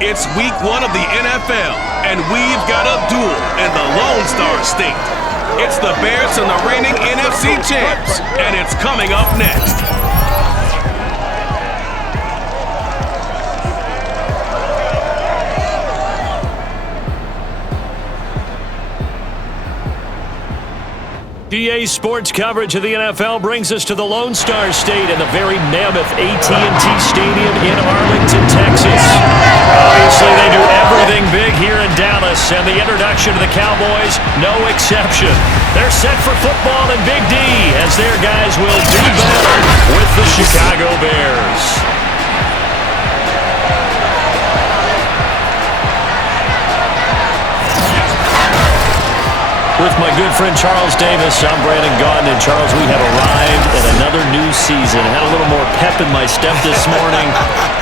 It's week 1 of the NFL, and we've got a duel in the Lone Star State. It's the Bears and the reigning NFC champs, and it's coming up next. GA Sports coverage of the NFL brings us to the Lone Star State and the very mammoth AT&T Stadium in Arlington, Texas. Obviously, they do everything big here in Dallas, and the introduction to the Cowboys, no exception. They're set for football in Big D, as their guys will do battle with the Chicago Bears. With my good friend Charles Davis, I'm Brandon Gaudin. And Charles, we have arrived at another new season. Had a little more pep in my step this morning.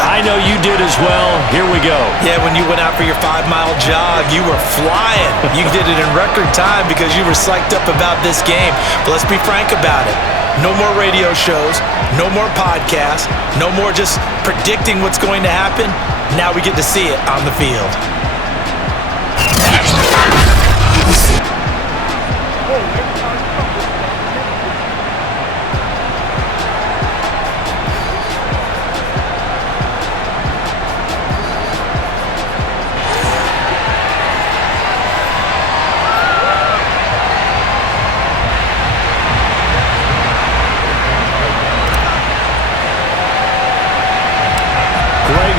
I know you did as well. Here we go. Yeah, when you went out for your 5-mile jog, you were flying. You did it in record time because you were psyched up about this game. But let's be frank about it. No more radio shows, no more podcasts, no more just predicting what's going to happen. Now we get to see it on the field.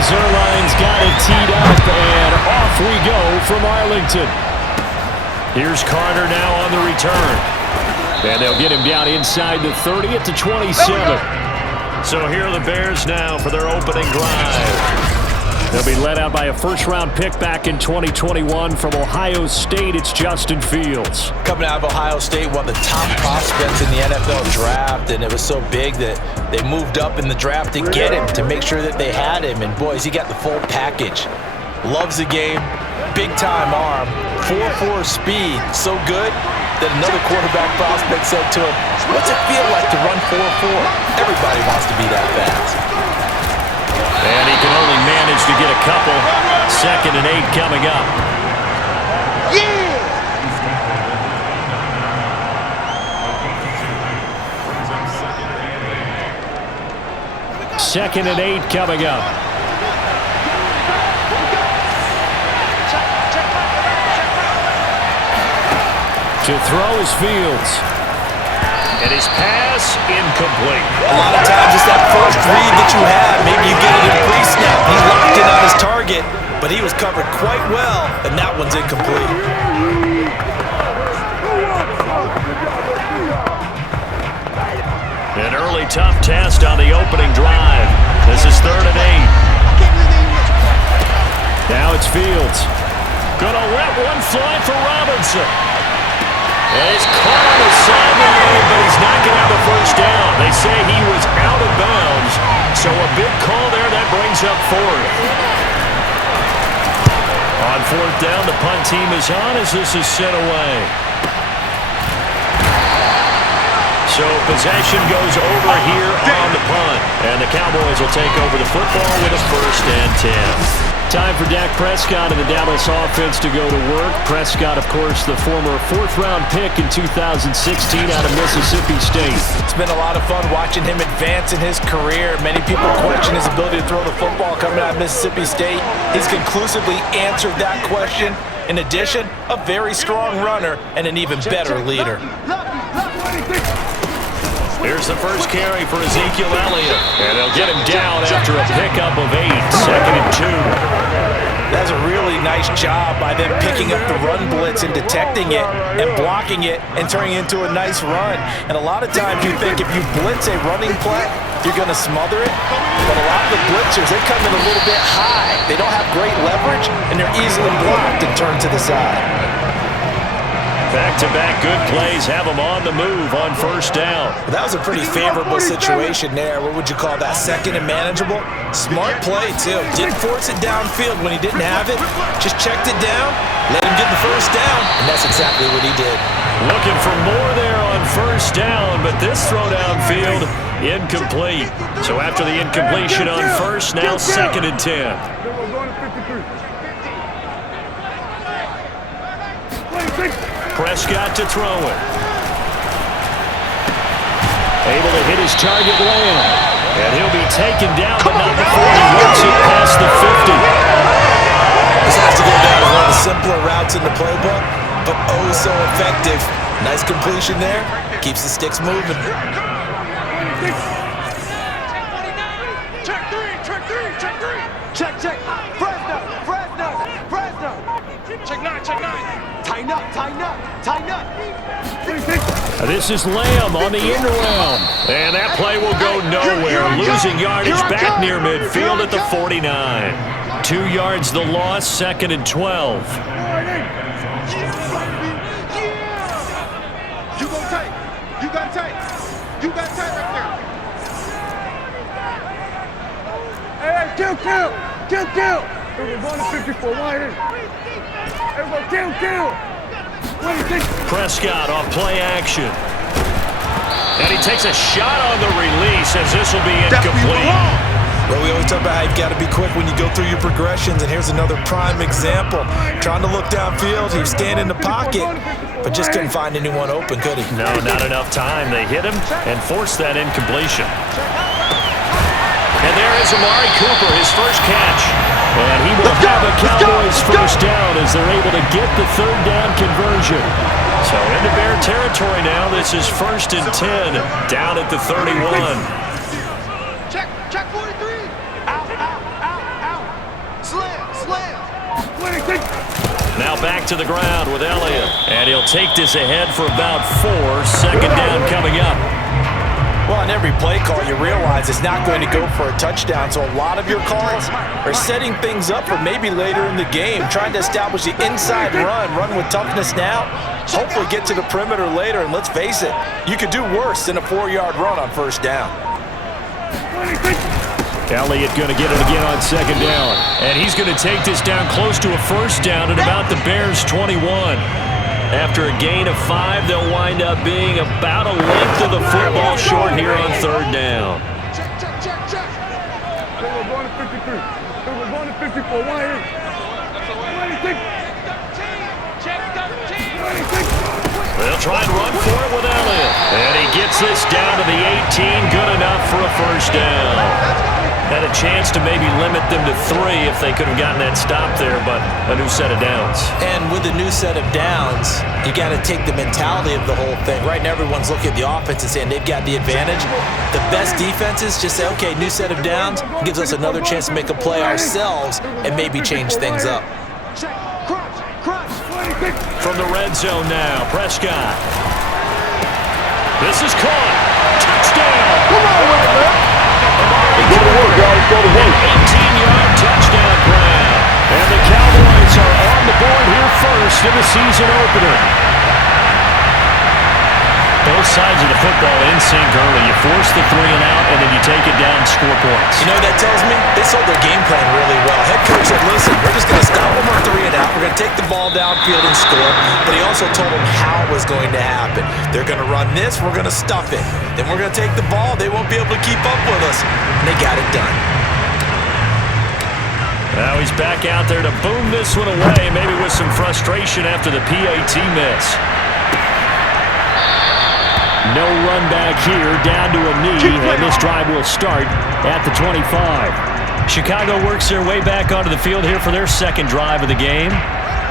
Zerline's got it teed up, and off we go from Arlington. Here's Carter now on the return. And they'll get him down inside the 30 at the 27. So here are the Bears now for their opening drive. They'll be led out by a first-round pick back in 2021 from Ohio State. It's Justin Fields. Coming out of Ohio State, one of the top prospects in the NFL draft, and it was so big that they moved up in the draft to get him, to make sure that they had him. And boys, he got the full package. Loves the game, big-time arm, 4.4 speed, so good that another quarterback prospect said to him, "What's it feel like to run 4.4? Everybody wants to be that fast." And he can only manage to get a couple. 2nd and 8 coming up. Yeah! 2nd and 8 coming up. To throw is Fields. And his pass incomplete. A lot of times it's that first read that you have. Maybe you get it in pre-snap. He locked in on his target, but he was covered quite well, and that one's incomplete. An early tough test on the opening drive. This is 3rd and 8. Now it's Fields. Gonna let one fly for Robinson. And he's caught on the sideline, but he's not going to have the first down. They say he was out of bounds, so a big call there that brings up 4th. On 4th down, the punt team is on as this is sent away. So possession goes over here on the punt, and the Cowboys will take over the football with a 1st and 10. Time for Dak Prescott and the Dallas offense to go to work. Prescott, of course, the former 4th-round pick in 2016 out of Mississippi State. It's been a lot of fun watching him advance in his career. Many people question his ability to throw the football coming out of Mississippi State. He's conclusively answered that question. In addition, a very strong runner and an even better leader. Here's the first carry for Ezekiel Elliott. And they'll get him down after a pickup of 8. 2nd and 2. That's a really nice job by them picking up the run blitz and detecting it and blocking it and turning it into a nice run. And a lot of times you think if you blitz a running play, you're going to smother it. But a lot of the blitzers, they come in a little bit high. They don't have great leverage, and they're easily blocked and turned to the side. Back-to-back good plays have him on the move on 1st down. That was a pretty favorable situation there. What would you call that? 2nd and manageable? Smart play, too. Didn't force it downfield when he didn't have it. Just checked it down, let him get the 1st down, and that's exactly what he did. Looking for more there on 1st down, but this throw downfield, incomplete. So after the incompletion on 1st, now 2nd and 10. Prescott to throw it. Able to hit his target Lamb. And he'll be taken down, but not before he works it past the 50. This has to go down as one of the simpler routes in the playbook, but oh so effective. Nice completion there. Keeps the sticks moving. Check. Fresno. Check 9. Tighten up. This is Lamb on the end around. And that play will go nowhere. Losing yardage back near midfield at the 49. 2 yards the loss, 2nd and 12. You got tight right there. Hey, kill. We're going to 54 wide in. Everybody, kill. Prescott off play action. And he takes a shot on the release as this will be incomplete. Well, we always talk about how you've got to be quick when you go through your progressions, and here's another prime example. Trying to look downfield, he was standing in the pocket, but just couldn't find anyone open, could he? No, not enough time. They hit him and forced that incompletion. And there is Amari Cooper, his first catch. And he will have a Cowboys first down as they're able to get the 3rd down conversion. So into Bear territory now. This is 1st and 10 down at the 31. Check 43. Out. Slam. Now back to the ground with Elliott. And he'll take this ahead for about 4. 2nd down coming up. Well, on every play call, you realize it's not going to go for a touchdown, so a lot of your calls are setting things up for maybe later in the game, trying to establish the inside run with toughness now, hopefully get to the perimeter later, and let's face it, you could do worse than a 4-yard run on 1st down. Elliott going to get it again on 2nd down, and he's going to take this down close to a 1st down at about the Bears' 21. After a gain of 5, they'll wind up being about a length of the football short here on 3rd down. Check. We're going to 53. We're going to 54. Why in? 26. They'll try and run for it with Elliott. And he gets this down to the 18. Good enough for a 1st down. Had a chance to maybe limit them to 3 if they could have gotten that stop there, but a new set of downs. And with a new set of downs, you got to take the mentality of the whole thing. Right now, everyone's looking at the offense and saying they've got the advantage. The best defenses just say, okay, new set of downs, gives us another chance to make a play ourselves and maybe change things up. From the red zone now, Prescott. This is caught. Touchdown. Come on with it, man. An 18-yard touchdown grab. And the Cowboys are on the board here first in the season opener. Both sides of the football in sync early. You force the 3 and out, and then you take it down and score points. You know what that tells me? They sold their game plan really well. Head coach said, listen, we're just going to stop them on 3 and out. We're going to take the ball downfield and score. But he also told them how it was going to happen. They're going to run this. We're going to stuff it. Then we're going to take the ball. They won't be able to keep up with us. And they got it done. Now he's back out there to boom this one away, maybe with some frustration after the PAT miss. No run back here, down to a knee, and this drive will start at the 25. Chicago works their way back onto the field here for their 2nd drive of the game.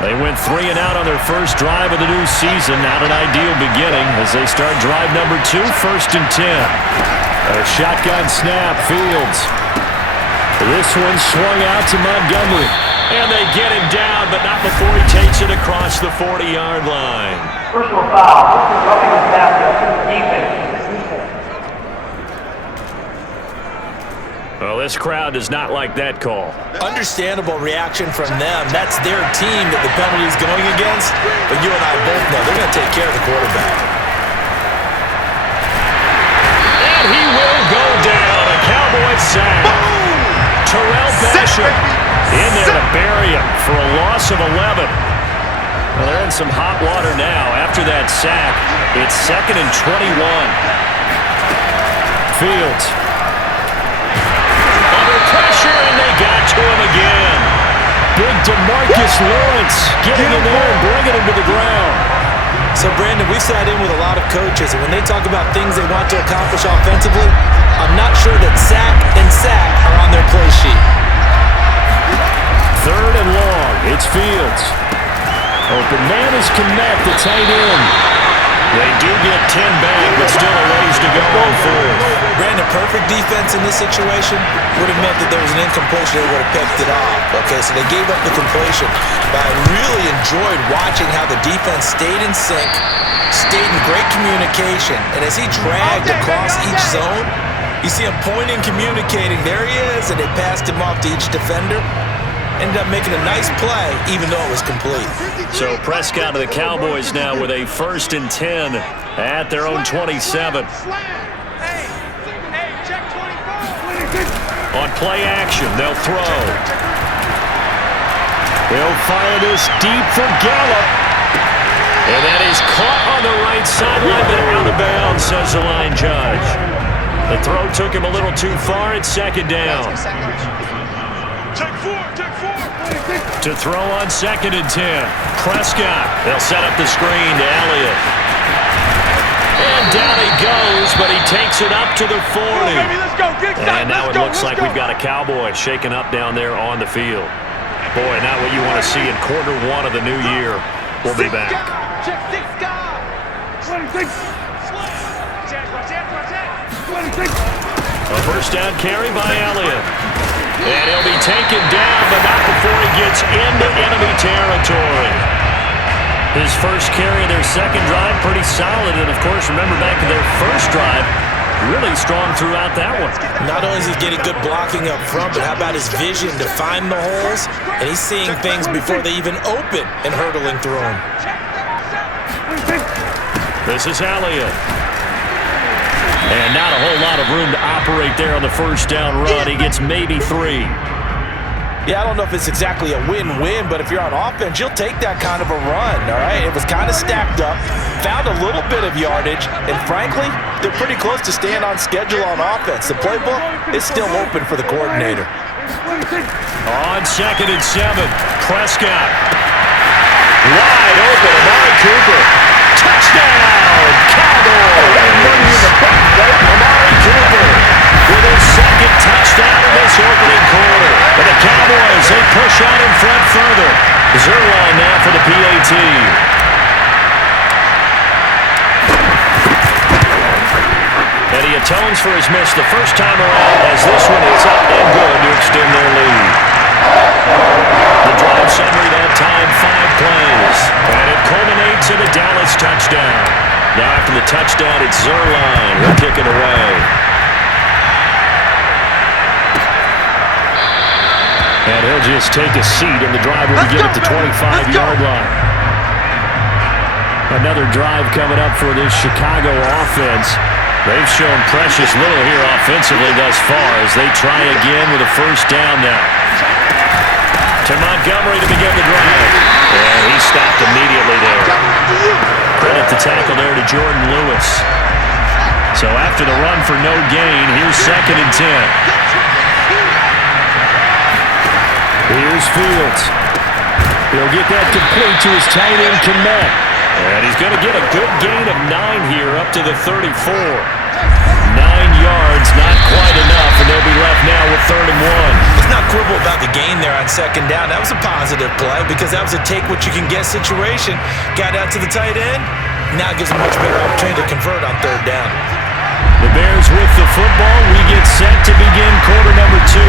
They went 3 and out on their 1st drive of the new season. Not an ideal beginning as they start drive number 2, 1st and 10. A shotgun snap, Fields. This one swung out to Montgomery. And they get him down, but not before he takes it across the 40-yard line. Personal foul. This is roughing the passer. Defense. Well, this crowd does not like that call. Understandable reaction from them. That's their team that the penalty is going against. But you and I both know they're going to take care of the quarterback. And he will go down. A Cowboys sack. Terrell Basham in there to bury him for a loss of 11. Well, they're in some hot water now. After that sack, it's 2nd and 21. Fields. Under pressure, and they got to him again. Marcus Lawrence getting in there and bringing him to the ground. So, Brandon, we sat in with a lot of coaches, and when they talk about things they want to accomplish offensively, I'm not sure that sack and sack are on their play sheet. 3rd and long. It's Fields. Open man is Kmet, the tight end. They do get 10 back, but still a ways to go on 4th. Brandon, perfect defense in this situation would have meant that there was an incompletion. They would have picked it off. Okay, so they gave up the completion. But I really enjoyed watching how the defense stayed in sync, stayed in great communication. And as he dragged across each zone, you see him pointing, communicating. There he is, and they passed him off to each defender. Ended up making a nice play, even though it was complete. So Prescott to the Cowboys now with a 1st and 10 at their own 27. On play action, they'll throw. They'll fire this deep for Gallup. And that is caught on the right sideline, but out of bounds, says the line judge. The throw took him a little too far. It's 2nd down. To throw on 2nd and 10. Prescott. They'll set up the screen to Elliott. And down he goes, but he takes it up to the 40. And now it looks like we've got a Cowboy shaking up down there on the field. Boy, not what you want to see in quarter 1 of the new year. We'll be back. A 1st down carry by Elliott. And he'll be taken down, but not before he gets into enemy territory. His first carry of their 2nd drive, pretty solid. And, of course, remember back to their 1st drive, really strong throughout that one. Not only is he getting good blocking up front, but how about his vision to find the holes? And he's seeing things before they even open and hurdling through them. This is Elliott. And not a whole lot of room to operate there on the 1st down run. He gets maybe 3. Yeah, I don't know if it's exactly a win-win, but if you're on offense, you'll take that kind of a run, all right? It was kind of stacked up, found a little bit of yardage, and frankly, they're pretty close to staying on schedule on offense. The playbook is still open for the coordinator. On 2nd and 7, Prescott. Wide open, Amari Cooper. Touchdown, Cowboys! Amari Cooper with his 2nd touchdown in this opening quarter. And the Cowboys, they push out in front further. Zerline now for the PAT. And he atones for his miss the first time around as this one is up and good to extend their lead. The drive summary that time, 5 plays. And it culminates in a Dallas touchdown. Now after the touchdown, it's Zerline. He'll kick it away. And he'll just take a seat, and the drive will begin at the 25-yard line. Another drive coming up for this Chicago offense. They've shown precious little here offensively thus far as they try again with a 1st down now. To Montgomery to begin the drive. And he stopped immediately there. Credit the tackle there to Jordan Lewis. So after the run for no gain, here's 2nd and 10. Here's Fields. He'll get that complete to his tight end, Kmet. And he's going to get a good gain of 9 here up to the 34. 9 yards, not quite enough, and they'll be left now with 3rd and 1. Let's not quibble about the gain there on 2nd down. That was a positive play because that was a take-what-you-can-get situation. Got out to the tight end. Now it gives a much better opportunity to convert on 3rd down. The Bears with the football. We get set to begin quarter number 2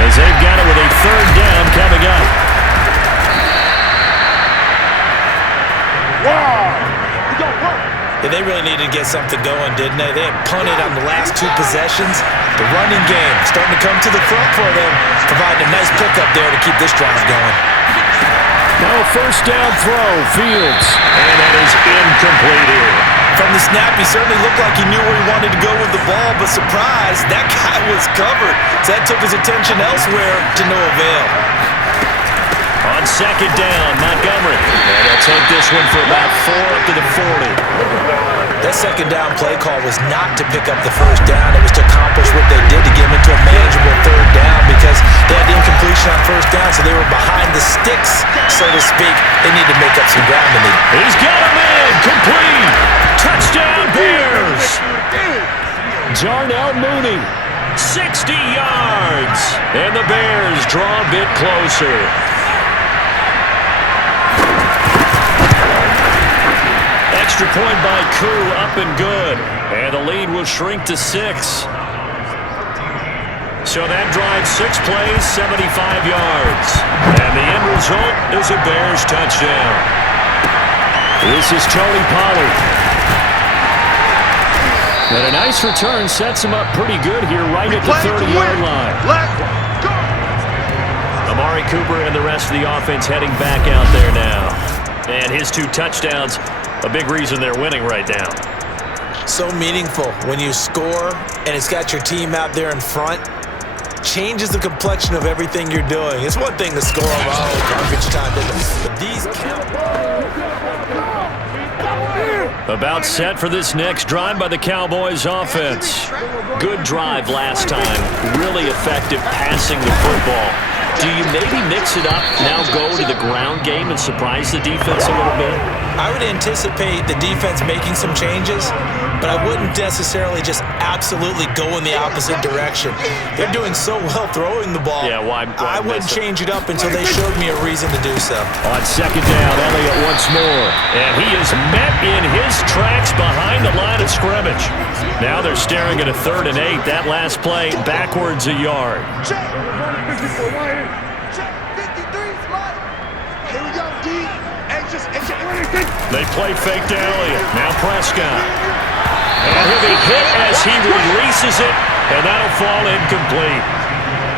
as they've got it with a 3rd down coming up. Yeah, they really needed to get something going, didn't they? They had punted on the last 2 possessions. The running game starting to come to the front for them, providing a nice pickup there to keep this drive going. Now a 1st down throw, Fields. And that is incomplete here. From the snap, he certainly looked like he knew where he wanted to go with the ball, but surprise, that guy was covered. So that took his attention elsewhere to no avail. On 2nd down, Montgomery. And he'll take this one for about 4 up to the 40. That 2nd down play call was not to pick up the 1st down. It was to accomplish what they did to get him into a manageable 3rd down because they had the incompletion on 1st down, so they were behind the sticks so to speak. They need to make up some ground. He's got him in. Complete. Touchdown, Bears. Darnell Mooney, 60 yards. And the Bears draw a bit closer. Extra point by Koo, up and good. And the lead will shrink to 6. So that drive 6 plays, 75 yards. And the end result is a Bears touchdown. This is Tony Pollard. And a nice return sets him up pretty good here right at the 30-yard line. Amari Cooper and the rest of the offense heading back out there now. And his 2 touchdowns, a big reason they're winning right now. So meaningful when you score and it's got your team out there in front. Changes the complexion of everything you're doing. It's one thing to score on garbage time, but these count. About set for this next drive by the Cowboys offense. Good drive last time. Really effective passing the football. Do you maybe mix it up, now go to the ground game and surprise the defense a little bit? I would anticipate the defense making some changes, but I wouldn't necessarily just absolutely go in the opposite direction. They're doing so well throwing the ball. Yeah, why I wouldn't change it up until they showed me a reason to do so. On second down, Elliott once more. And he is met in his tracks behind the line of scrimmage. Now they're staring at a 3rd and 8. That last play, backwards a yard. They play fake to Elliott. Now Prescott. And he'll be hit as he releases it, and that'll fall incomplete.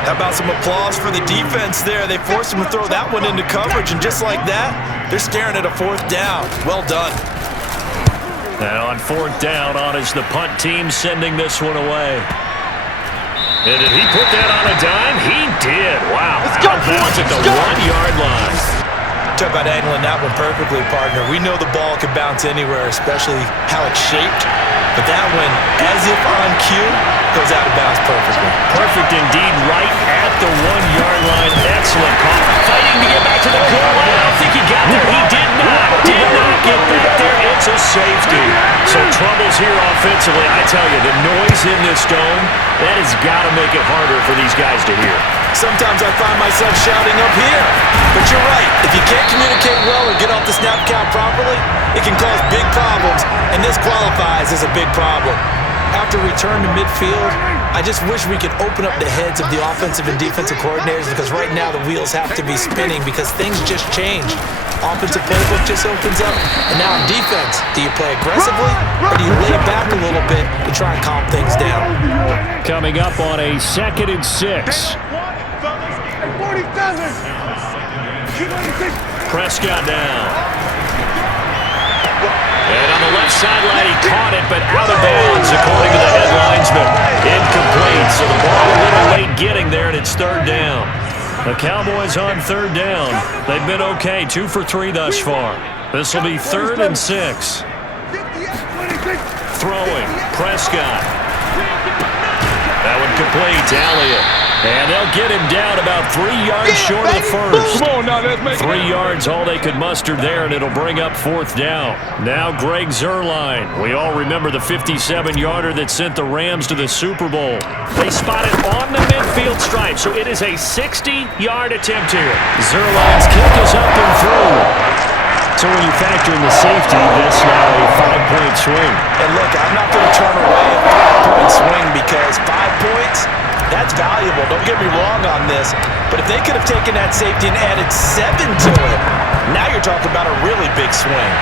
How about some applause for the defense there? They forced him to throw that one into coverage, and just like that, they're staring at a 4th down. Well done. Now on 4th down, on is the punt team sending this one away. And did he put that on a dime? He did. Wow. Out at the 1-yard line. Talk about angling that one perfectly, partner. We know the ball can bounce anywhere, especially how it's shaped. But that one, as if on cue, goes out of bounds perfectly. Perfect indeed, right at the 1-yard line. Excellent call. Fighting to get back to the goal line. I don't think he got there. He did not get back there. It's a safety. So troubles here offensively. I tell you, the noise in this dome, that has got to make it harder for these guys to hear. Sometimes I find myself shouting up here. But you're right. If you can't communicate well or get off the snap count properly, it can cause big problems, and this qualifies as a big problem. After return to midfield, I just wish we could open up the heads of the offensive and defensive coordinators, because right now the wheels have to be spinning because things just change. Offensive playbook just opens up, and now in defense, do you play aggressively or do you lay back a little bit to try and calm things down? Coming up on a 2nd and 6. Prescott down. And on the left sideline, he caught it, but out of bounds, according to the headlinesman. Incomplete, so the ball a little late getting there, and it's 3rd down. The Cowboys on 3rd down. They've been okay, 2 for 3 thus far. This will be 3rd and 6. Throwing, Prescott. That one complete, Elliott. And they'll get him down about 3 yards short of the first. 3 yards, all they could muster there, and it'll bring up 4th down. Now Greg Zuerlein. We all remember the 57-yarder that sent the Rams to the Super Bowl. They spot it on the midfield stripe, so it is a 60-yard attempt here. Zuerlein's kick is up and through. So when you factor in the safety, this now a 5-point swing. And look, I'm not going to turn away a 5-point swing because 5 points, that's valuable. Don't get me wrong on this. But if they could have taken that safety and added 7 to it, now you're talking about a really big swing.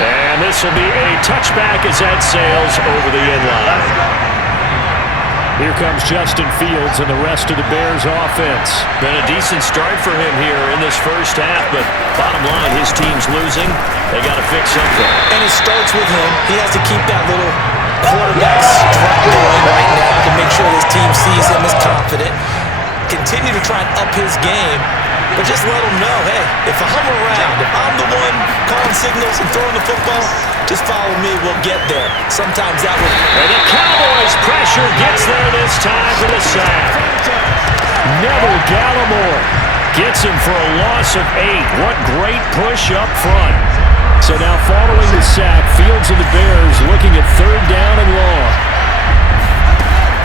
And this will be a touchback as that sails over the end line. Here comes Justin Fields and the rest of the Bears offense. Been a decent start for him here in this first half, but bottom line, his team's losing. They got to fix something. And it starts with him. He has to keep that little quarterback strut going right now to make sure his team sees him as confident. Continue to try and up his game, but just let him know, hey, if I'm around, if I'm the one calling signals and throwing the football, just follow me, we'll get there. Sometimes that would... And the Cowboys pressure gets there this time for the sack. Neville Gallimore Gets him for a loss of 8. What great push up front. So now following the sack, Fields and the Bears looking at 3rd down and long.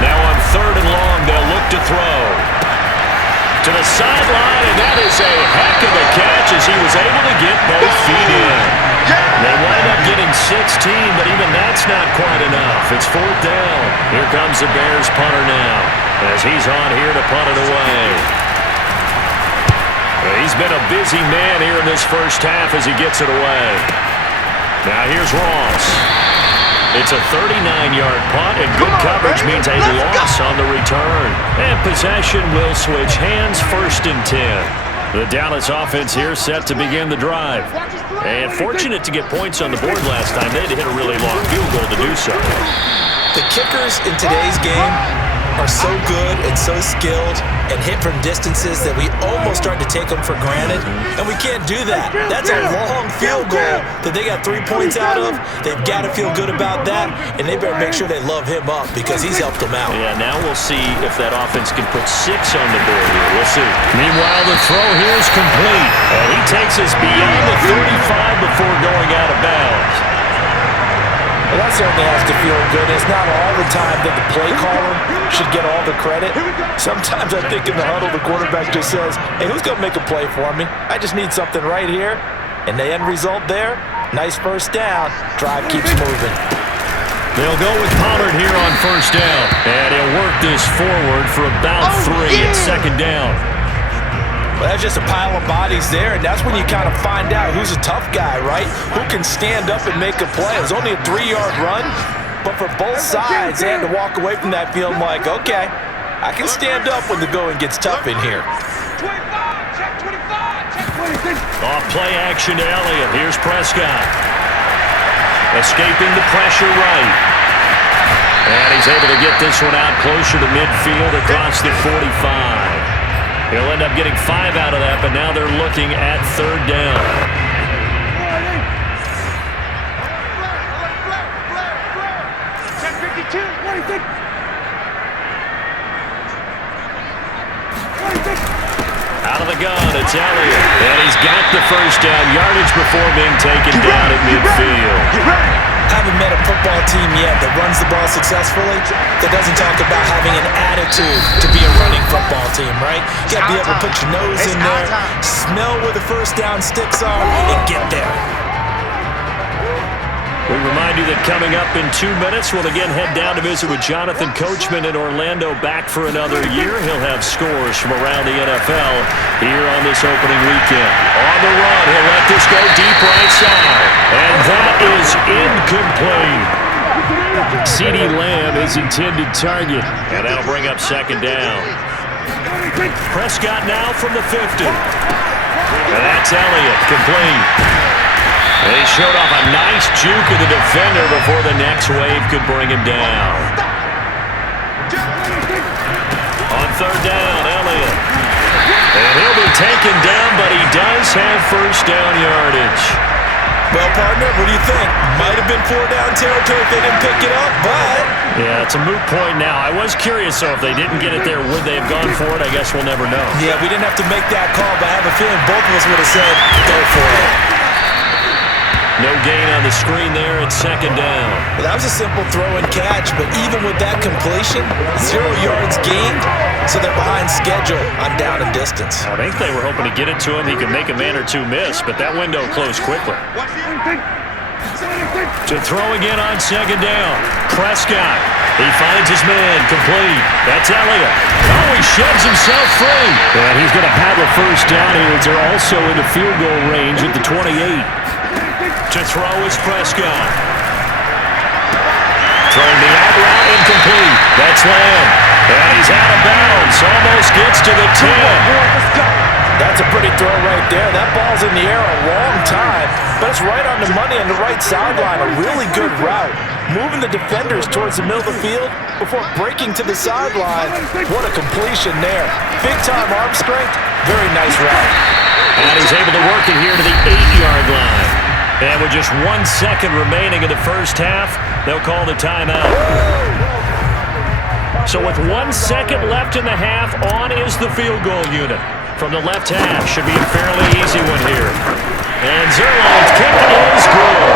Now on 3rd and long, they'll look to throw. To the sideline, and that is a heck of a catch as he was able to get both feet in. They wind up getting 16, but even that's not quite enough. It's 4th down. Here comes the Bears punter now as he's on here to punt it away. He's been a busy man here in this first half as he gets it away. Now here's Ross. It's a 39-yard punt, and good coverage means a loss on the return. And possession will switch hands, 1st and 10. The Dallas offense here set to begin the drive. And fortunate to get points on the board last time. They had to hit a really long field goal to do so. The kickers in today's game are so good and so skilled and hit from distances that we almost start to take them for granted, and we can't do that. That's a long field goal that they got 3 points out of. They've got to feel good about that, and they better make sure they love him up because he's helped them out. Yeah, now we'll see if that offense can put 6 on the board here. We'll see. Meanwhile, the throw here is complete, and he takes us beyond the 35 before going out of bounds. Well, that certainly has to feel good. It's not all the time that the play caller should get all the credit. Sometimes I think in the huddle, the quarterback just says, hey, who's going to make a play for me? I just need something right here. And the end result there, nice 1st down. Drive keeps moving. They'll go with Pollard here on 1st down. And he'll work this forward for about 3 at 2nd down. Well, that's just a pile of bodies there, and that's when you kind of find out who's a tough guy, right? Who can stand up and make a play. It was only a 3-yard run, but for both sides, they had to walk away from that feeling like, okay, I can stand up when the going gets tough in here. 25, check 25, check 26. Off play action to Elliott. Here's Prescott. Escaping the pressure right. And he's able to get this one out closer to midfield across the 45. He'll end up getting 5 out of that, but now they're looking at 3rd down. Check 52, 26. 26. Out of the gun, it's Elliott. And he's got the 1st down yardage before being taken down at midfield. I haven't met a football team yet that runs the ball successfully that doesn't talk about having an attitude to be a running football team, right? You got to be able to put your nose in there, smell where the 1st down sticks are, and get there. We remind you that coming up in 2 minutes, we'll again head down to visit with Jonathan Coachman in Orlando, back for another year. He'll have scores from around the NFL here on this opening weekend. On the run, he'll let this go deep right side. And that is incomplete. CeeDee Lamb is intended target, and that'll bring up 2nd down. Prescott now from the 50. And that's Elliott, complete. They showed off a nice juke of the defender before the next wave could bring him down. On 3rd down, Elliott. And he'll be taken down, but he does have 1st down yardage. Well, partner, what do you think? Might have been 4-down territory if they didn't pick it up, but... Yeah, it's a moot point now. I was curious, though, if they didn't get it there, would they have gone for it? I guess we'll never know. Yeah, we didn't have to make that call, but I have a feeling both of us would have said, go for it. No gain on the screen there at 2nd down. Well, that was a simple throw and catch, but even with that completion, 0 yards gained, so they're behind schedule on down and distance. I think they were hoping to get it to him. He could make a man or 2 miss, but that window closed quickly. To throw again on 2nd down. Prescott. He finds his man, complete. That's Elliott. Oh, he shoves himself free. And he's going to have a 1st down here. They're also in the field goal range at the 28. To throw is Prescott. Throwing the out route, incomplete. That's Lamb. And he's out of bounds. Almost gets to the 10. That's a pretty throw right there. That ball's in the air a long time, but it's right on the money on the right sideline. A really good route. Moving the defenders towards the middle of the field before breaking to the sideline. What a completion there. Big-time arm strength. Very nice route. And he's able to work it here to the 8-yard line. And with just 1 second remaining in the first half, they'll call the timeout. So with 1 second left in the half, on is the field goal unit. from the left half. Should be a fairly easy one here. And Zerline's kick is good.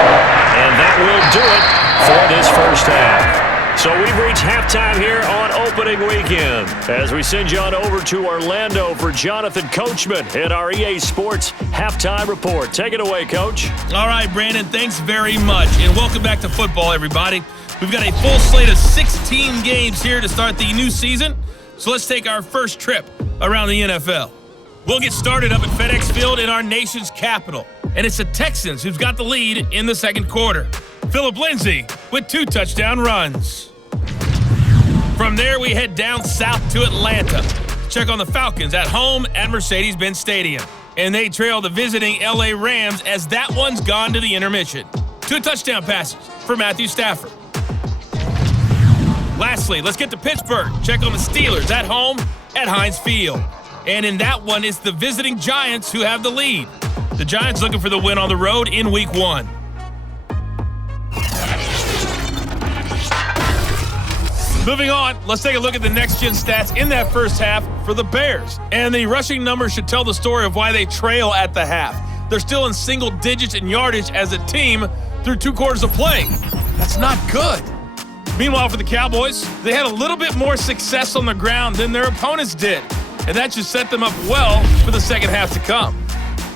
And that will do it for this first half. So we've reached halftime here on opening weekend as we send you on over to Orlando for Jonathan Coachman in our EA Sports Halftime Report. Take it away, Coach. All right, Brandon, thanks very much. And welcome back to football, everybody. We've got a full slate of 16 games here to start the new season. So let's take our first trip around the NFL. We'll get started up at FedEx Field in our nation's capital. And it's the Texans who's got the lead in the second quarter. Phillip Lindsay with 2 touchdown runs. From there, we head down south to Atlanta. Check on the Falcons at home at Mercedes-Benz Stadium. And they trail the visiting LA Rams as that one's gone to the intermission. 2 touchdown passes for Matthew Stafford. Lastly, let's get to Pittsburgh. Check on the Steelers at home at Heinz Field. And in that one, it's the visiting Giants who have the lead. The Giants looking for the win on the road in Week 1. Moving on, let's take a look at the next-gen stats in that first half for the Bears. And the rushing numbers should tell the story of why they trail at the half. They're still in single digits in yardage as a team through 2 quarters of play. That's not good. Meanwhile, for the Cowboys, they had a little bit more success on the ground than their opponents did. And that should set them up well for the second half to come.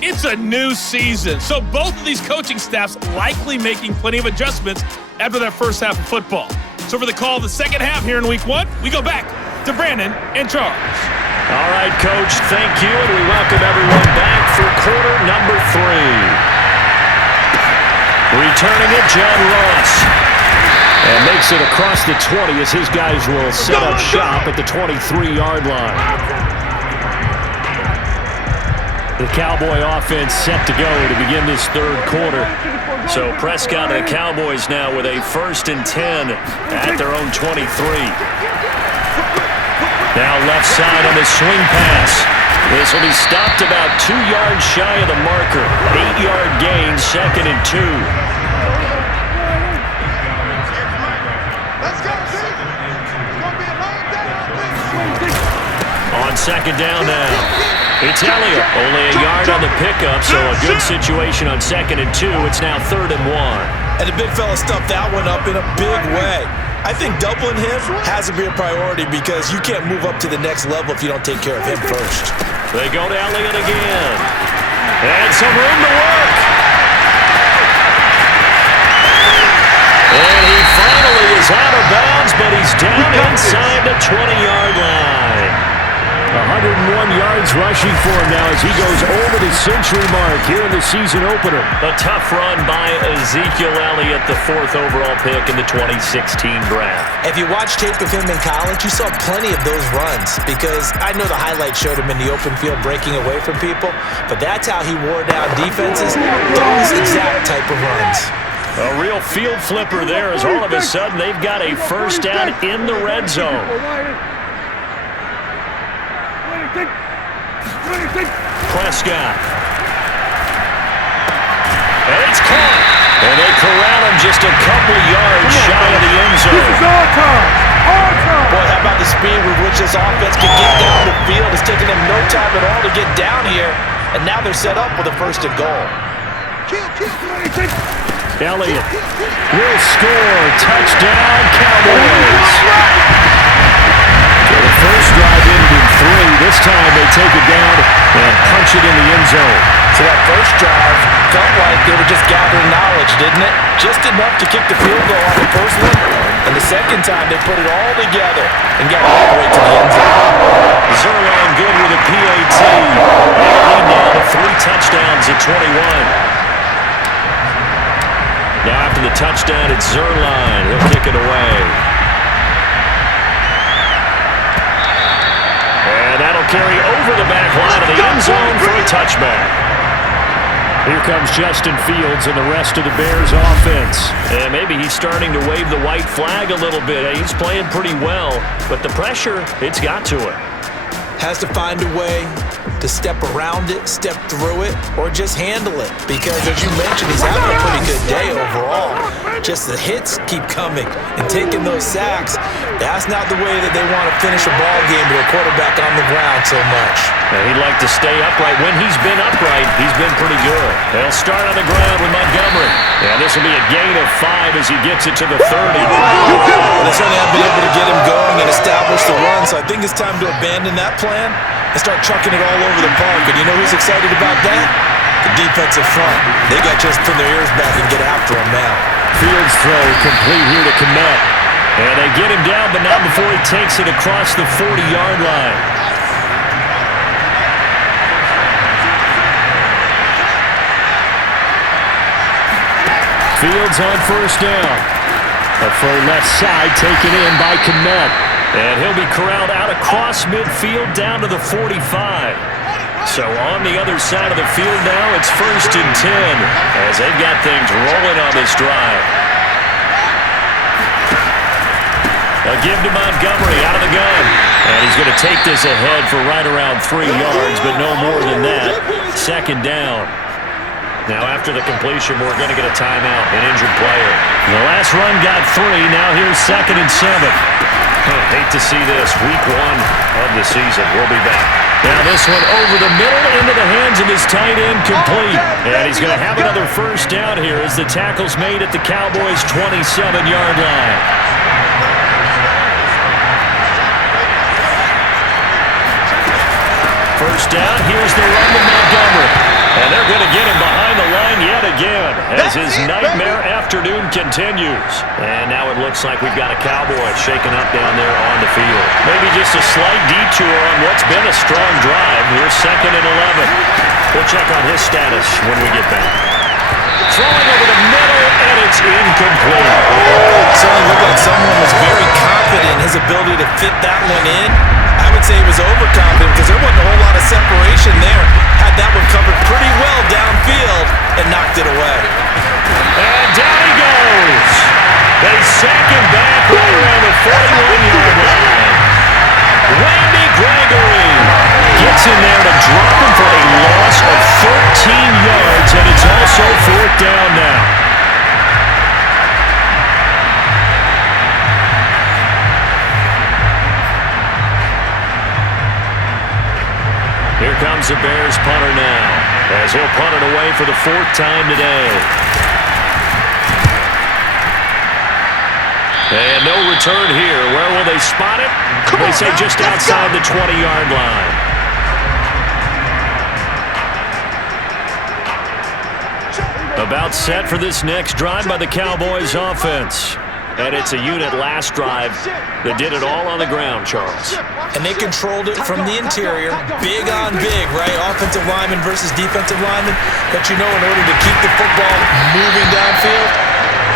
It's a new season, so both of these coaching staffs likely making plenty of adjustments after that first half of football. So for the call of the second half here in Week 1, we go back to Brandon and Charles. All right, Coach, thank you, and we welcome everyone back for quarter number 3. Returning it, John Ross. And makes it across the 20 as his guys will set up shop at the 23-yard line. The Cowboy offense set to go to begin this third quarter. So Prescott and the Cowboys now with a 1st and 10 at their own 23. Now left side on the swing pass. This will be stopped about 2 yards shy of the marker. 8-yard gain, 2nd and 2. On 2nd down now. It's Elliott, only a yard on the pickup, so a good situation on 2nd and 2. It's now 3rd and 1. And the big fella stuffed that one up in a big way. I think doubling him has to be a priority because you can't move up to the next level if you don't take care of him first. They go to Elliott again. And some room to work. And he finally is out of bounds, but he's down inside the 20-yard line. 101 yards rushing for him now as he goes over the century mark here in the season opener. A tough run by Ezekiel Elliott, the 4th overall pick in the 2016 draft. If you watch tape of him in college, you saw plenty of those runs because I know the highlights showed him in the open field breaking away from people, but that's how he wore down defenses, those exact type of runs. A real field flipper there as all of a sudden they've got a first down in the red zone. Prescott. And it's caught. And they corral him just a couple yards shy of the end zone. This is our time. Our time. Boy, how about the speed with which this offense can get down the field? It's taking them no time at all to get down here. And now they're set up with a 1st and goal. Elliott will score. Touchdown, Cowboys. So the first drive ended in 3. This time they take it down and punch it in the end zone. So that first drive felt like they were just gathering knowledge, didn't it? Just enough to kick the field goal on the first one. And the second time they put it all together and got all the way to the end zone. Zerline good with a PAT. Lead now to 3 touchdowns at 21. Now after the touchdown, it's Zerline. He'll kick it away. And that'll carry over the back line of the end zone for a touchback. Here comes Justin Fields and the rest of the Bears offense. And maybe he's starting to wave the white flag a little bit. He's playing pretty well, but the pressure, it's got to him. Has to find a way to step around it, step through it, or just handle it. Because as you mentioned, he's having a pretty good day overall. Just the hits keep coming and taking those sacks. That's not the way that they want to finish a ball game with a quarterback on the ground so much. And he'd like to stay upright. When he's been upright, he's been pretty good. They'll start on the ground with Montgomery. And this will be a gain of 5 as he gets it to the 30. They certainly have been able to get him going and establish the run, so I think it's time to abandon that plan and start chucking it all over the park. And you know who's excited about that? The defensive front. They got just put their ears back and get after him now. Fields throw complete here to Kmet. And they get him down, but not before he takes it across the 40-yard line. Fields on first down. A full left side taken in by Kmet. And he'll be corralled out across midfield down to the 45. So on the other side of the field now, it's 1st and 10 as they've got things rolling on this drive. A give to Montgomery out of the gun. And he's going to take this ahead for right around 3 yards, but no more than that. 2nd down. Now after the completion, we're going to get a timeout, an injured player. The last run got 3. Now here's 2nd and 7. Hate to see this. Week 1 of the season. We'll be back. Now this one over the middle into the hands of his tight end, complete. And he's going to have another first down here as the tackle's made at the Cowboys' 27-yard line. First down, here's the run to Montgomery. And they're going to get him behind the line yet again as his nightmare afternoon continues. And now it looks like we've got a Cowboy shaken up down there on the field. Maybe just a slight detour on what's been a strong drive. Here's 2nd and 11. We'll check on his status when we get back. Throwing over the middle, and it's incomplete. Certainly looked like someone was very confident in his ability to fit that one in. I would say he was overconfident because there wasn't a whole lot of separation there. Had that one covered pretty well downfield and knocked it away. And down he goes. They sack him back right around the 41-yard line. Randy Gregory gets in there to drop him for a loss of 13 yards, and it's also 4th down now. Here comes the Bears punter now, as he'll punt it away for the 4th time today. And no return here. Where will they spot it? They say just outside the 20-yard line. About set for this next drive by the Cowboys offense. And it's a unit last drive that did it all on the ground, Charles. And they controlled it from the interior, big on big, right? Offensive lineman versus defensive lineman. But you know, in order to keep the football moving downfield,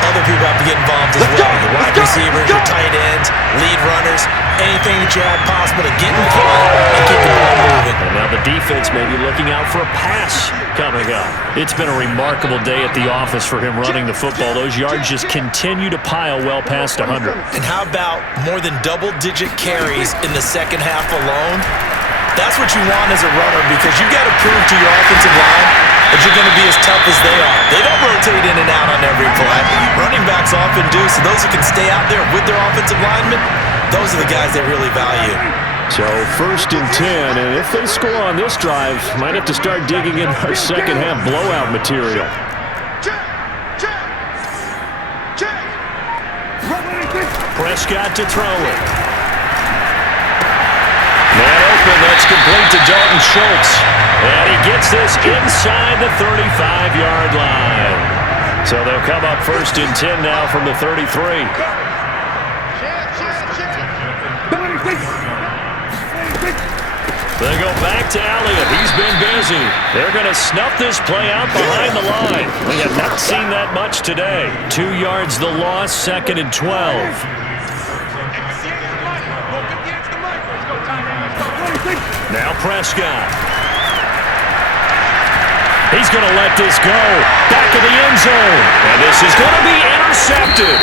other people have to get involved as well. Your wide receivers, your tight ends, lead runners, anything that you have possible to get in front and keep the ball moving. And now the defense may be looking out for a pass coming up. It's been a remarkable day at the office for him running the football. Those yards just continue to pile well past 100. And how about more than double-digit carries in the second half alone? That's what you want as a runner because you got to prove to your offensive line that you're going to be as tough as they are. They don't rotate in and out on every play. Running backs often do, so those who can stay out there with their offensive linemen, those are the guys they really value. So 1st and 10, and if they score on this drive, might have to start digging in our second half blowout material. Prescott to throw it. Man open, that's complete to Dalton Schultz. And he gets this inside the 35-yard line. So they'll come up 1st and 10 now from the 33. They go back to Elliott. He's been busy. They're going to snuff this play out behind the line. We have not seen that much today. 2 yards the loss, 2nd and 12. Now Prescott. He's going to let this go. Back of the end zone. And this is going to be intercepted.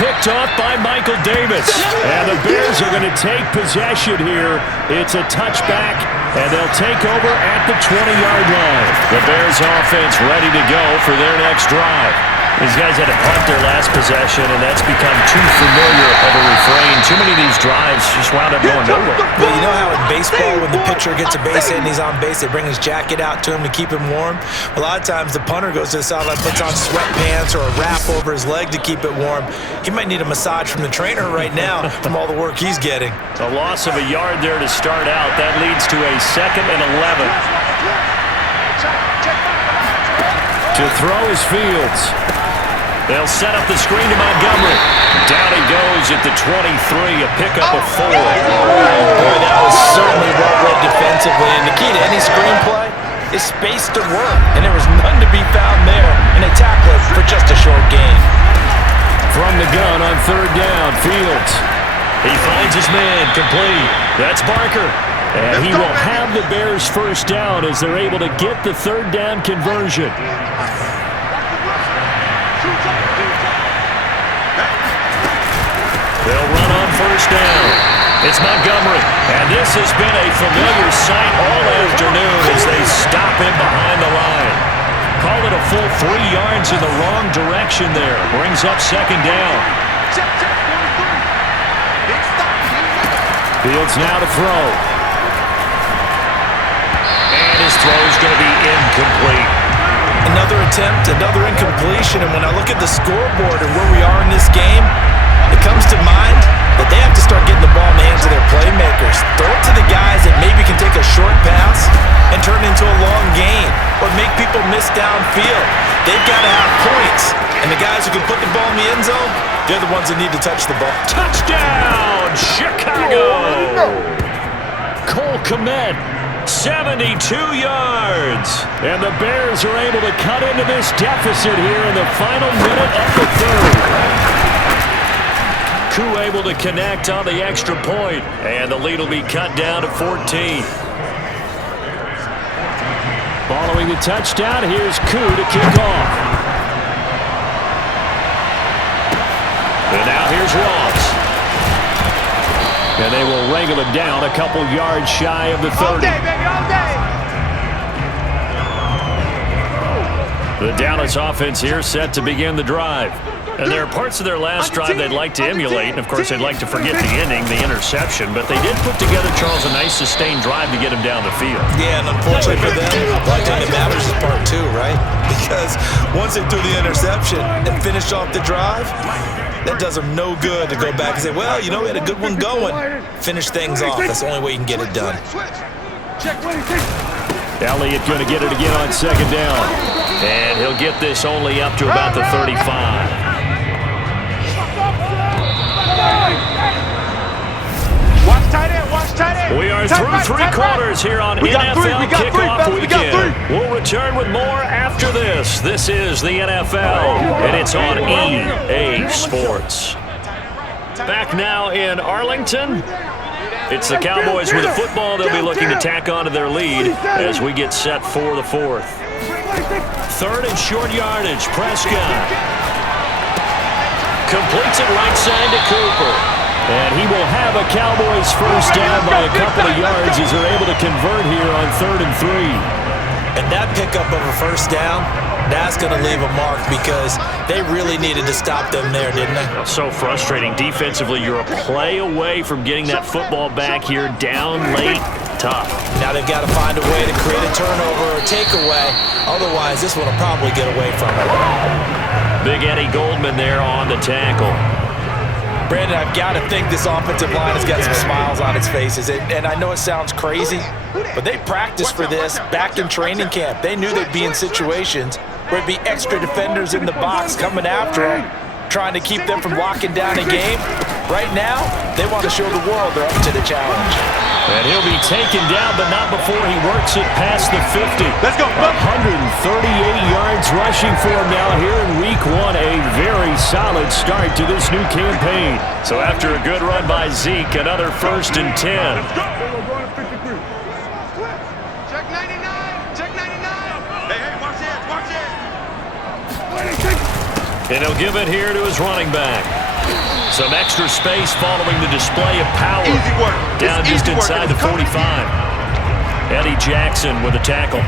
Picked off by Michael Davis. And the Bears are going to take possession here. It's a touchback And they'll take over at the 20-yard line. The Bears offense ready to go for their next drive. These guys had to punt their last possession, and that's become too familiar of a refrain. Too many of these drives just wound up going nowhere. Well, you know how in baseball, when the pitcher gets a base hit and he's on base, they bring his jacket out to him to keep him warm? A lot of times the punter goes to the sideline, puts on sweatpants or a wrap over his leg to keep it warm. He might need a massage from the trainer right now from all the work he's getting. A loss of a yard there to start out. That leads to a 2nd and 11. To throw is Fields. They'll set up the screen to Montgomery. Down he goes at the 23, a pickup of 4. Boy, that was certainly well read defensively. And the key to any screenplay is space to work. And there was none to be found there. And they tackle it for just a short gain. From the gun on 3rd down, Fields. He finds his man, complete. That's Barker. And he will have the Bears' first down as they're able to get the 3rd down conversion. They'll run on 1st down. It's Montgomery. And this has been a familiar sight all afternoon as they stop him behind the line. Call it a full 3 yards in the wrong direction there. Brings up 2nd down. Fields now to throw. And his throw is going to be incomplete. Another attempt, another incompletion. And when I look at the scoreboard and where we are in this game, it comes to mind that they have to start getting the ball in the hands of their playmakers. Throw it to the guys that maybe can take a short pass and turn it into a long gain or make people miss downfield. They've got to have points. And the guys who can put the ball in the end zone, they're the ones that need to touch the ball. Touchdown, Chicago! Cole Kmet, 72 yards. And the Bears are able to cut into this deficit here in the final minute of the 3rd. Able to connect on the extra point, and the lead will be cut down to 14. Following the touchdown, here's Koo to kick off. And now here's Ross. And they will wrangle it down a couple yards shy of the 30. All day, baby, all day. The Dallas offense here set to begin the drive. And there are parts of their last drive they'd like to emulate, and of course they'd like to forget the ending, the interception, but they did put together, Charles, a nice sustained drive to get him down the field. Yeah, and unfortunately for them, the only thing that matters is part 2, right? Because once they threw the interception and finished off the drive, that does them no good to go back and say, well, you know, we had a good one going. Finish things off. That's the only way you can get it done. Elliott going to get it again on 2nd down. And he'll get this only up to about the 35. Watch tight end. We are through 3 quarters here on NFL Kickoff Weekend. We'll return with more after this. This is the NFL, and it's on EA Sports. Back now in Arlington. It's the Cowboys with the football. They'll be looking to tack onto their lead as we get set for the 4th. 3rd and short yardage. Prescott completes it right side to Cooper. And he will have a Cowboys first down by a couple of yards as they're able to convert here on 3rd and 3. And that pickup of a first down, that's going to leave a mark because they really needed to stop them there, didn't they? So frustrating. Defensively, you're a play away from getting that football back here down late. Tough. Now they've got to find a way to create a turnover or takeaway. Otherwise, this one will probably get away from them. Big Eddie Goldman there on the tackle. Brandon, I've got to think this offensive line has got some smiles on its faces. And I know it sounds crazy, but they practiced for this back in training camp. They knew they'd be in situations where it'd be extra defenders in the box coming after them, trying to keep them from locking down a game. Right now, they want to show the world they're up to the challenge. And he'll be taken down, but not before he works it past the 50. Let's go. 138 yards rushing for him now here in Week 1. A very solid start to this new campaign. So after a good run by Zeke, another 1st and 10. Let's go. We're going to 53. Check 99. Check 99. Hey, watch it. And he'll give it here to his running back. Some extra space following the display of power. Easy work. Down just inside the 45. Eddie Jackson with a tackle.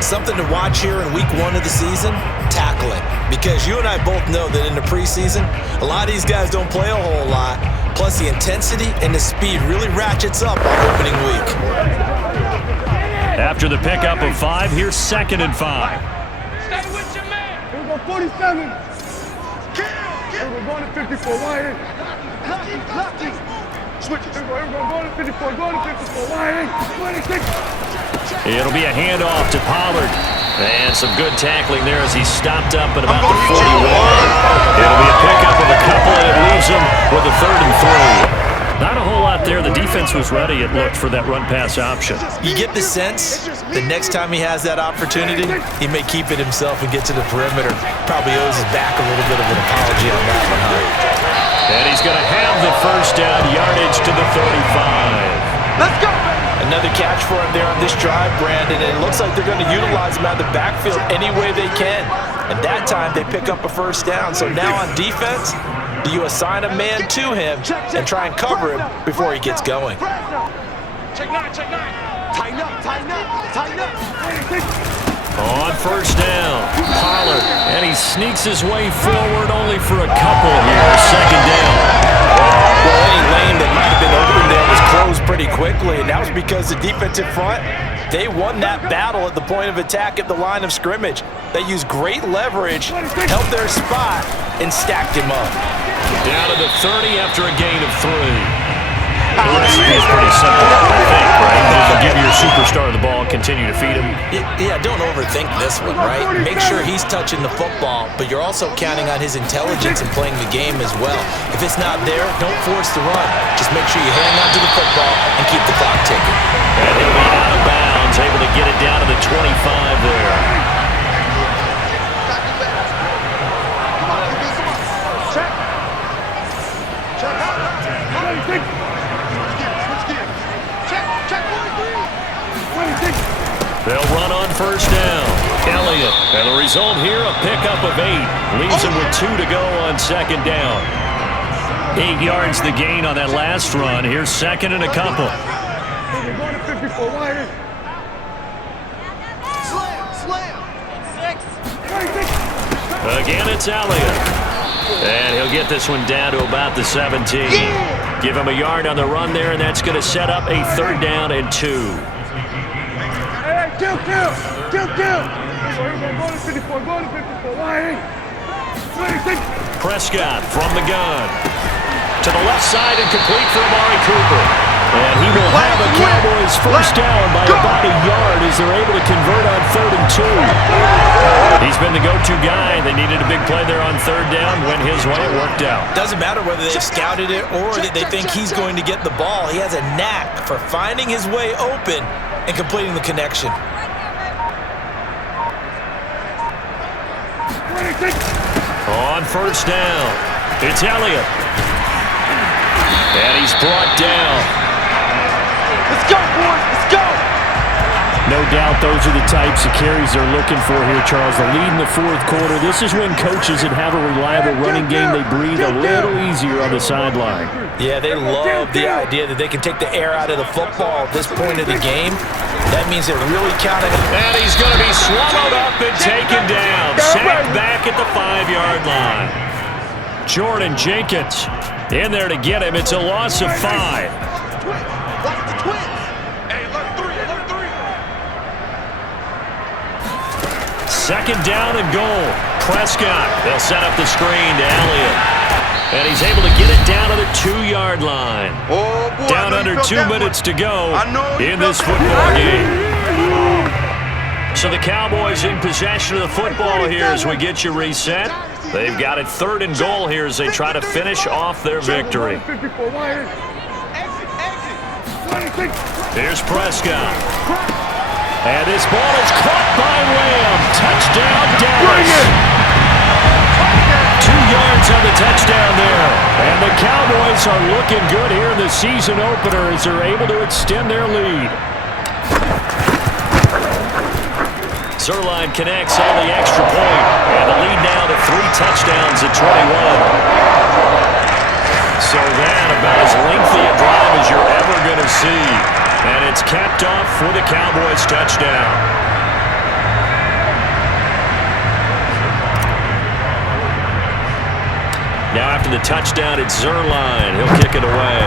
Something to watch here in week 1 of the season, tackling. Because you and I both know that in the preseason, a lot of these guys don't play a whole lot. Plus the intensity and the speed really ratchets up on opening week. After the pickup of 5, here's 2nd and 5. Stay with your man. Here we go, 47. Here we go, going to 54. Wide in. Lucky. Switch it. Here we go, going to 54. Going to 54. Wide in. 26. It'll be a handoff to Pollard. And some good tackling there as he stopped up at about the 41. It'll be a pickup of a couple, and it leaves him with a 3rd and 3. Not a whole lot there. The defense was ready, it looked, for that run-pass option. You get the sense the next time he has that opportunity, he may keep it himself and get to the perimeter. Probably owes his back a little bit of an apology on that one, huh? And he's going to have the first down, yardage to the 35. Let's go! Another catch for him there on this drive, Brandon, and it looks like they're going to utilize him out of the backfield any way they can. And that time, they pick up a first down. So now on defense, do you assign a man to him and try and cover him before he gets going? Check 9. Tighten up. On first down, Pollard, and he sneaks his way forward only for a couple here. 2nd down. Well, any lane that might have been open there was closed pretty quickly, and that was because the defensive front, they won that battle at the point of attack at the line of scrimmage. They used great leverage, held their spot, and stacked him up. Down to the 30 after a gain of 3. The recipe is pretty simple, I think, right? Just give your superstar the ball, continue to feed him. Yeah, don't overthink this one, right? Make sure he's touching the football, but you're also counting on his intelligence and playing the game as well. If it's not there, don't force the run. Just make sure you hang on to the football and keep the clock ticking. And he'll be out of bounds, able to get it down to the 25 there. They'll run on first down. Elliott. And the result here, a pickup of 8. Leaves him with 2 to go on 2nd down. 8 yards the gain on that last run. Here's 2nd and a couple. Going to 54. Wide in. Slam. Again, it's Elliott. And he'll get this one down to about the 17. Give him a yard on the run there, and that's going to set up a 3rd down and 2. Kill. Going to 54. Wide in. 26. Prescott from the gun. To the left side and complete for Amari Cooper. And he will have a Cowboys first down by about a yard as they're able to convert on 3rd and 2. He's been the go-to guy. They needed a big play there on 3rd down. Went his way. It worked out. Doesn't matter whether they've scouted it or that they think he's going to get the ball. He has a knack for finding his way open and completing the connection. On first down, it's Elliott. And he's brought down. Let's go, boys. Let's go. No doubt those are the types of carries they're looking for here, Charles. The lead in the 4th quarter. This is when coaches that have a reliable running game, they breathe a little easier on the sideline. Yeah, they love the idea that they can take the air out of the football at this point of the game. That means they're really counting on. And he's going to be swallowed up and taken down. Sacked back at the 5-yard line. Jordan Jenkins in there to get him. It's a loss of 5. Second down and goal. Prescott. They'll set up the screen to Elliott. And he's able to get it down to the 2-yard line. Oh, boy, down under 2 minutes to go in this football game. So the Cowboys in possession of the football here as we get you reset. They've got it 3rd and goal here as they try to finish off their victory. Here's Prescott. And this ball is caught by Lamb. Touchdown, Dallas. 2 yards on the touchdown there. And the Cowboys are looking good here in the season opener as they're able to extend their lead. Zerline connects on the extra point. And the lead now to 3 touchdowns at 21. So that about as lengthy a drive as you're ever going to see. And it's capped off for the Cowboys touchdown. Now after the touchdown, it's Zerline. He'll kick it away.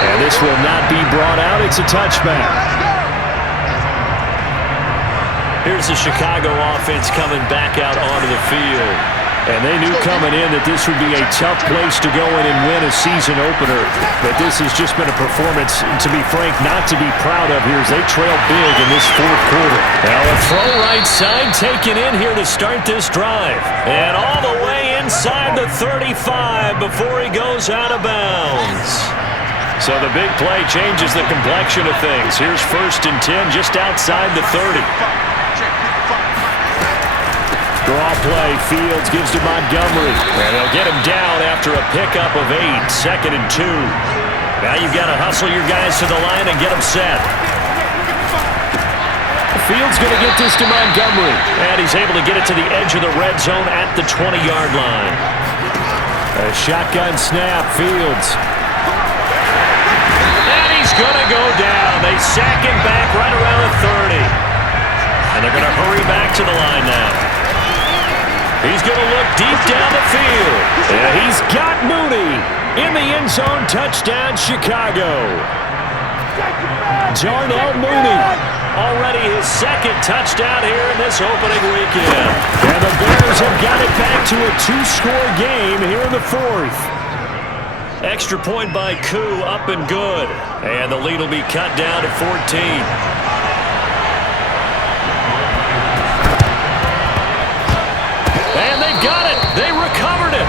And this will not be brought out. It's a touchback. Here's the Chicago offense coming back out onto the field. And they knew coming in that this would be a tough place to go in and win a season opener. But this has just been a performance, to be frank, not to be proud of here as they trail big in this fourth quarter. Now a throw right side taken in here to start this drive. And all the way inside the 35 before he goes out of bounds. So the big play changes the complexion of things. Here's 1st and 10 just outside the 30. Draw play. Fields gives to Montgomery. And they'll get him down after a pickup of 8. 2nd and 2. Now you've got to hustle your guys to the line and get them set. Fields going to get this to Montgomery. And he's able to get it to the edge of the red zone at the 20-yard line. A shotgun snap. Fields. And he's going to go down. They sack him back right around the 30. And they're going to hurry back to the line now. He's going to look deep down the field. And he's got Mooney in the end zone. Touchdown, Chicago. Darnell Mooney, already his 2nd touchdown here in this opening weekend. And the Bears have got it back to a 2-score game here in the 4th. Extra point by Koo, up and good. And the lead will be cut down to 14. And they've got it. They recovered it.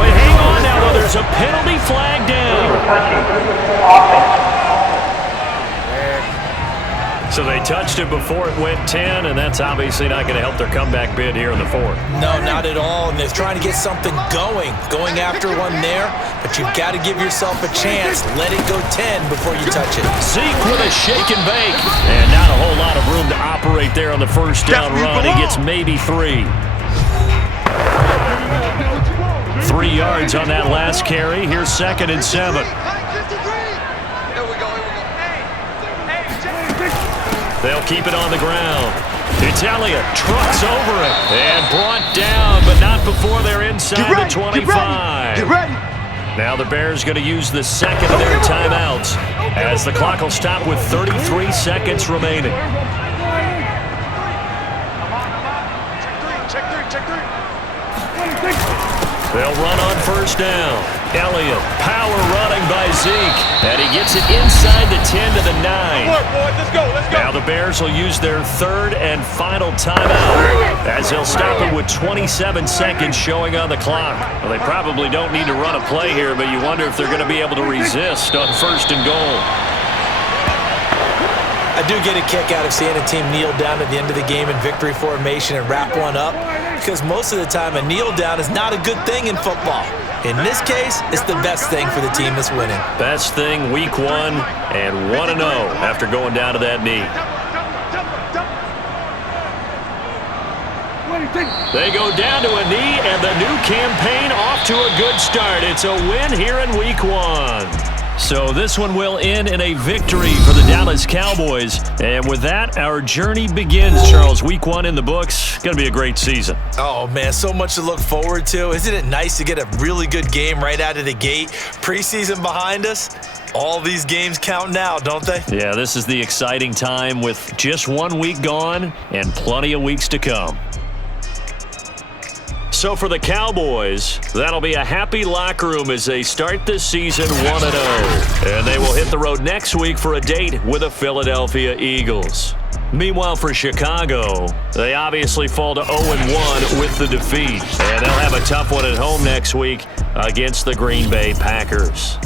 But hang on now, though. There's a penalty flag down. So they touched it before it went 10, and that's obviously not going to help their comeback bid here in the 4th. No, not at all. And they're trying to get something going after one there. But you've got to give yourself a chance. Let it go 10 before you touch it. Zeke with a shake and bake. And not a whole lot of room to operate there on the first down run. He gets maybe 3. 3 yards on that last carry. Here's 2nd and 7. They'll keep it on the ground. It's Elliott. Trucks over it. And brought down, but not before they're inside the 25. Get ready. Now the Bears going to use the 2nd of their timeouts as the clock will stop with 33 seconds remaining. Check three. They'll run on first down. Elliott, power running by Zeke. And he gets it inside the 10 to the 9. Let's go. Now the Bears will use their 3rd and final timeout as they'll stop it with 27 seconds showing on the clock. Well, they probably don't need to run a play here, but you wonder if they're going to be able to resist on 1st and goal. I do get a kick out of seeing a team kneel down at the end of the game in victory formation and wrap one up, because most of the time a kneel down is not a good thing in football. In this case, it's the best thing for the team that's winning. Best thing week 1 and 1-0 after going down to that knee. They go down to a knee, and the new campaign off to a good start. It's a win here in week 1. So this one will end in a victory for the Dallas Cowboys. And with that, our journey begins, Charles. Week 1 in the books. Going to be a great season. Oh, man, so much to look forward to. Isn't it nice to get a really good game right out of the gate? Preseason behind us. All these games count now, don't they? Yeah, this is the exciting time with just 1 week gone and plenty of weeks to come. So for the Cowboys, that'll be a happy locker room as they start this season 1-0. And they will hit the road next week for a date with the Philadelphia Eagles. Meanwhile, for Chicago, they obviously fall to 0-1 with the defeat. And they'll have a tough one at home next week against the Green Bay Packers.